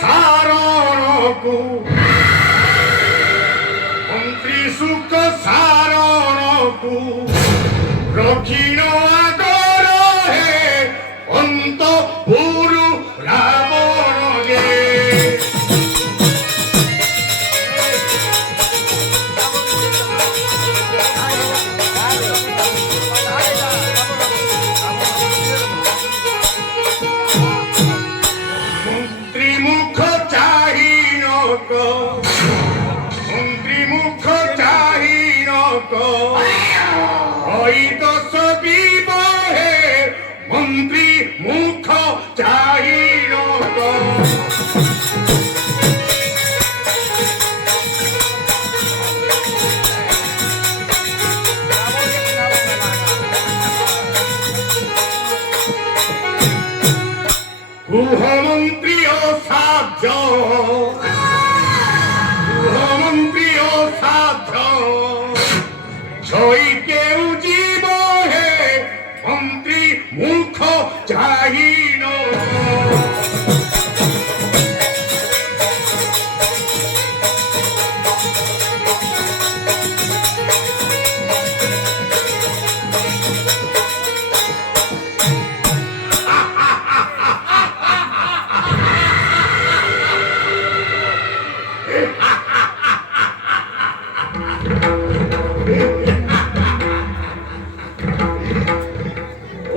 ସାରଣକୁ ମନ୍ତ୍ରୀ ସୁଖ ସାରଣକୁ ରଖିନ ଆଦର ହେ ଅନ୍ତପୁରୁ ରାବଣ ଯେ মন্ত্রী মুখ চাহিনক মন্ত্রী মুখ চাহিনক ওই দশ বিবহে মন্ত্রী মুখ চাহিনক গৃহমন্ত্রী অসাধ্য গৃহমন্ত্রী অসাধ্য ছই কেউ জীব হে মন্ত্রী মুখ চাহিন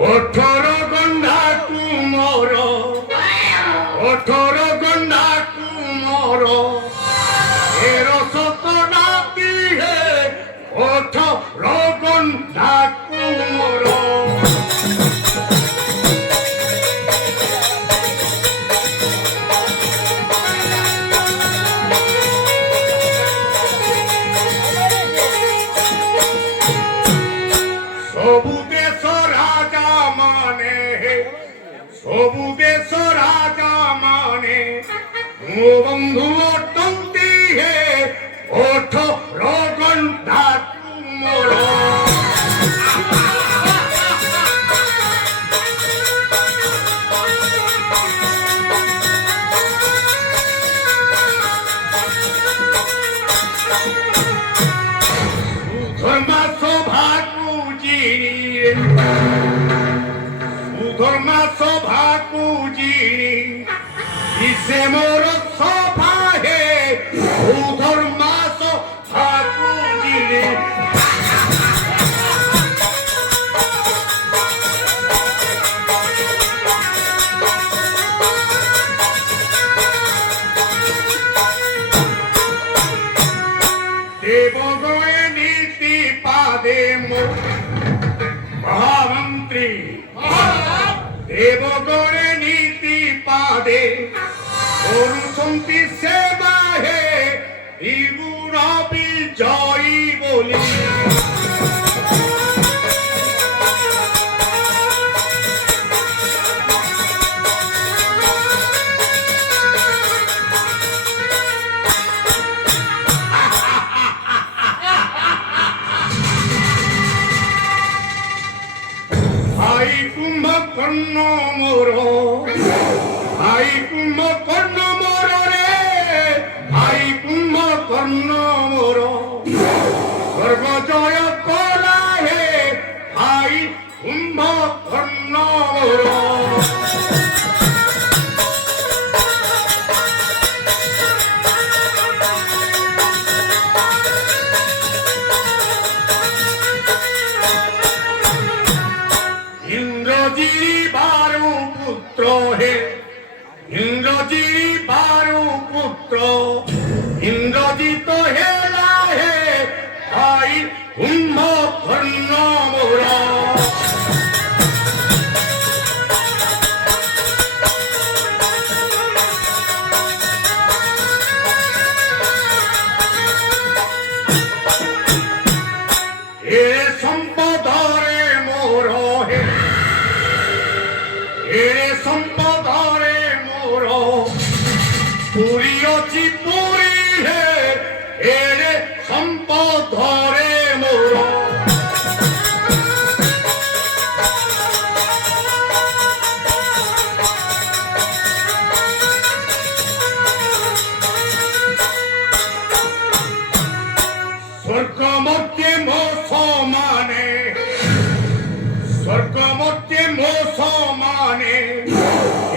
অঠর গন্ডা কুমর অঠর গন্ডা কুমর এর শত নাতি হে অঠর গন্ডা কুমর সবু দেশ রাজা মানে সবু দেশ রাজা মানে ମୋ ବନ୍ଧୁ ଅଟନ୍ତି ହେ ଅଠର ଘଣ୍ଟା ତୁମର ସୁଧର୍ମା ସଭାକୁ ଜିଣି ସୁଧର୍ମା ସଭାକୁ ଜିଣି ইসে মোর সভা হে সুধর্মা সভাକୁ জিনি দেবগণে নীতি পাদে মহামন্ত্রী দেবগণে নীতি পাদে করুଛନ୍ତି সেবা হে দ্বিগুণ বিজয়ী বলি ভাই কুম্ভকর্ণ মোর ভাই কুম্ভকর্ণ মোর রে ভাই কুম্ভকর্ণ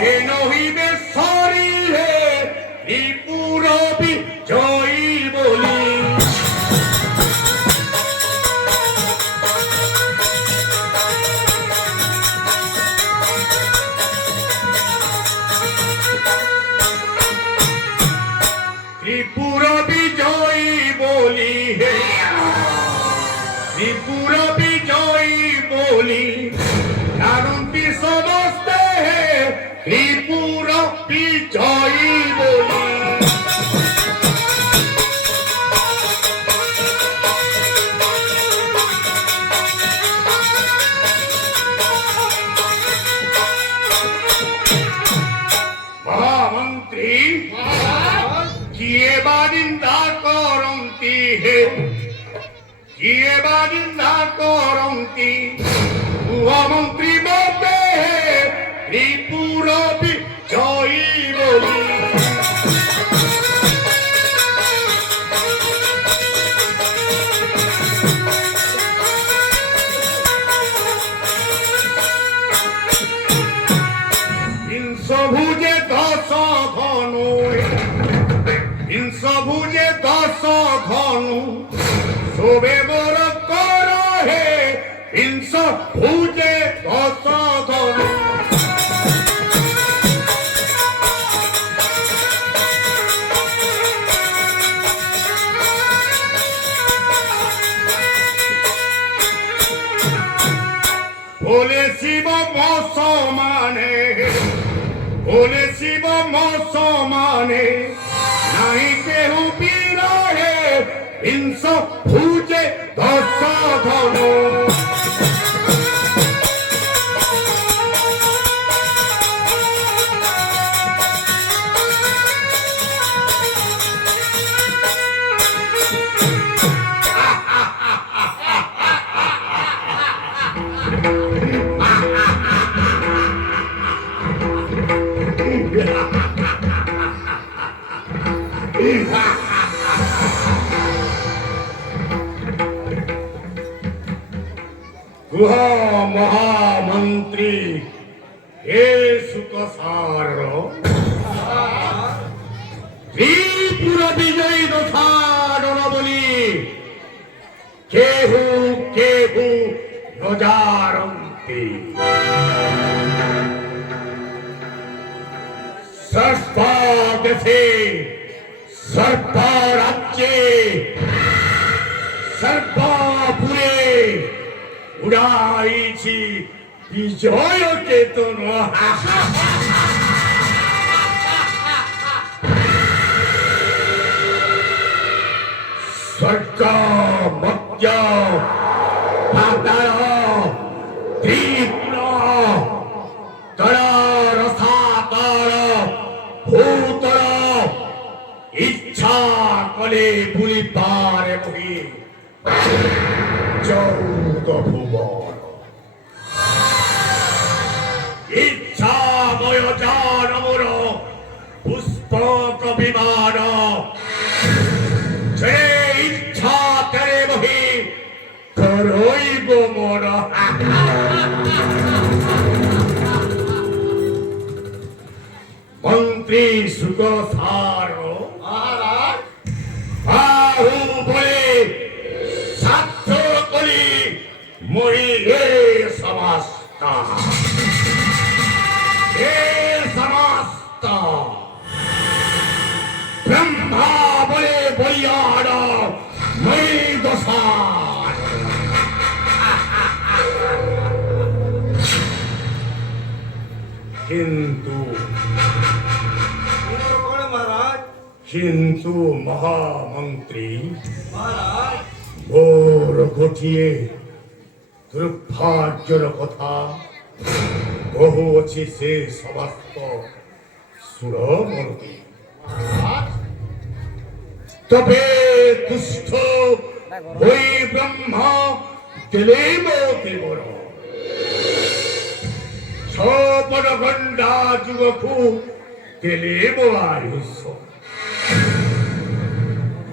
এ নহিবে শরীরে ত্রিপুর বিজয়ী বলি ত্রিপুর বিজয়ী বলি হে ত্রিপুর বিজয়ী বলি জানন্তি সমস্তে হে ত্রিপুর বিজয়ী বলি মহামন্ত্রী কিয়ে বা নিন্দা করন্তি হে কিয়ে বা নিন্দা করন্তি মহামন্ত্রী বলতে হে ত্রিপুর বিজয়ী বলি ভুজে দশ ধনু ভুজে দশ ধনু শোভে বর কর হে ভুজে দশ ধনু বলে শিব মসমানে বলে শিব মসমানে নাই কেহু বিরহে বিংশ ভুজে দশ ধনু মহামন্ত্রী হে সুতসার ত্রিপুর বিজয়ী দশার বলি কেহু কেহু নজারন্তি সর্ব দেশে সর্ব রাজ্যে সর্বপুরে উড়াইছি বিজয় চেতন স্বর্গ মধ্য পাতাল ত্রিপুর তল রসাতল ভূতল ইচ্ছা কলে পুরি পারে বহি চৌদ ভুবন ইচ্ছাময় জানমর পুষ্পক বিমান সে ইচ্ছা তেরে বহি করইব মোর মন্ত্রী সুগসার আহু বলে সাধ্য করি মরি হে সমস্ত হে সমস্ত ব্রহ্মা বলে বলিয়ার মই দশার কিন্তু কিন্তু মহামন্ত্রী মোর গোটিয়ে দুর্ভাগ্যর কথা বহু অছি সে সমস্ত সুরমন্ত্রী তবে দুষ্ট ওই ব্রহ্মা দিলেব দেবর সপন গণ্ডা যুগকু দিলেব আয়ুষ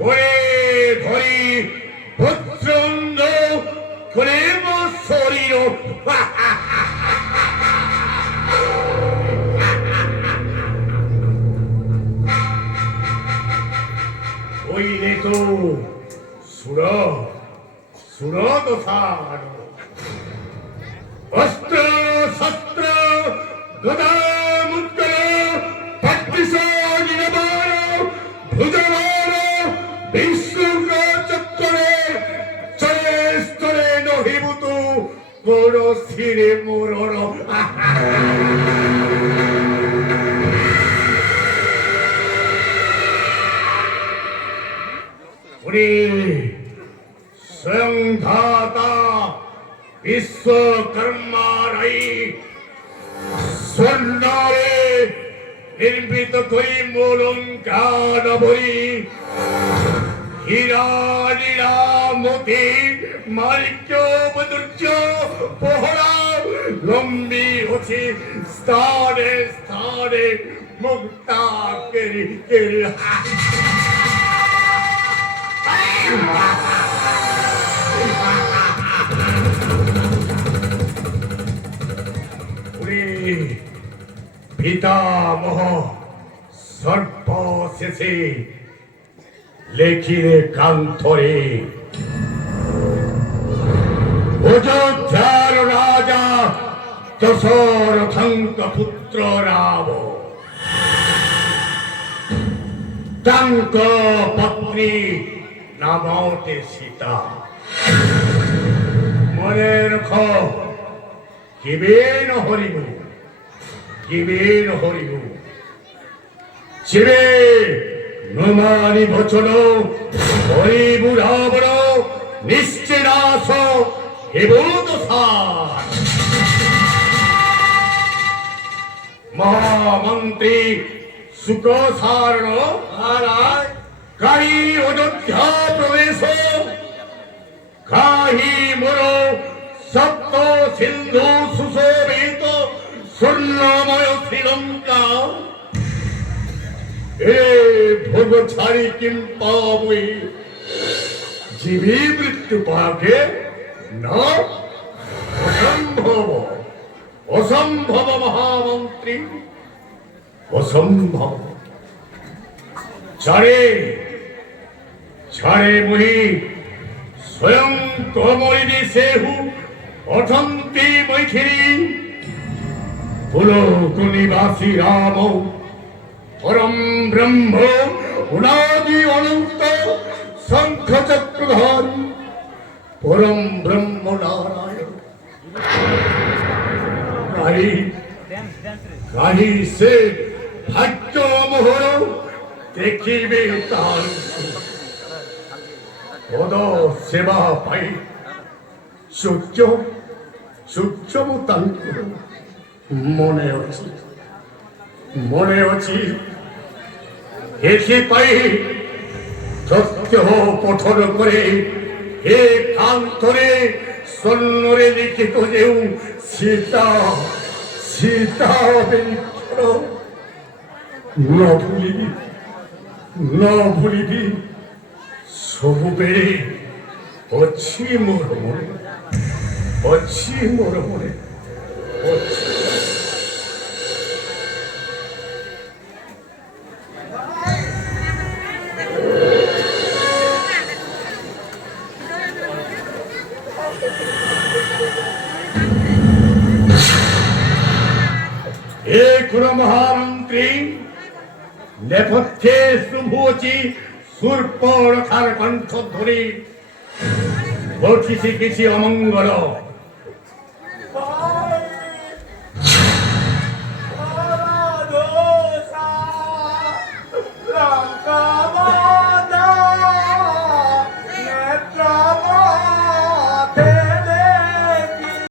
ওরে ধরি ভদ্রন্দ করেব শরীর কিন্তু সুর সুর দোষার অস্ত্র শস্ত্র গদা মুদ্গল পট্টিশ নিরবার ভুজবার বিশ্বঙ্গ চক্রে চলে স্তরে নহিভূত বড় স্থিরে মোরর উনি স্বয়ং ধাতা বিশ্বকর্মারাই স্বর্ণারে নির্মিত করি মূলঙ্কার বলি হীরা নীলা মতি মালিক্য বদুর্য পোহরা লম্বি হচ্ছে স্থানে স্থানে মুক্তা কেরি কেরি পিতামহ সর্বশেষে লেখিলে কান্থরে অযোধ্যার রাজা দশরথଙ୍କ পুত্র রাম ତାଙ୍କ ପତ୍ନୀ ନାମ ଅଟେ ସୀତା। ମନେ ରଖ କେବେ ନ ହରିବୁ କେବେ ନ ହରିବୁ ଯେବେ ନ ମାନି ବଚନ ହରିବୁ ରାବଣ ନିଶ୍ଚୟ ନାଶ ହେବ ଦଶା। মহামন্ত্রী সুকসারণ কাহি অযোধ্যা প্রবেশ কাহি মোর সপ্ত সিন্ধু সুশোভিত স্বর্ণময় শ্রীলঙ্কা এ ভোগ ছাড়ি কিম পাবই জীবী মৃত্যু পাকে না অসম্ভব অসম্ভব মহামন্ত্রী অসম্ভব। ছাড়ে ছাড়ে মুহি স্বয়ং কমলিনী সেহু অঠন্তি মৈথিলী পুলক নিবাসী রাম পরম ব্রহ্ম উনাদি অনন্ত শঙ্খ চক্রধারী পরম ব্রহ্ম নারায়ণ কাহি সে ভাগ্য মোহর দেখিবে তার পদ সেবা পাই সূর্য তাঙ্কুর মনে ଅଛି এথিপাই সত্য পঠন করে হে কান্তরে স্বর্ণরে লিখিত যেউ সীতা সীতা ন ভুলিবি ସବୁବେଳେ ଅଛି ମୋର ମନେ ଅଛି ମୋର ମନେ ଅଛି। হে কুর মহামন্ত্রী নেপথ্যে শুভুচি সুর্পণখার কণ্ঠ ধরি ঘটিছে কিছু অমঙ্গল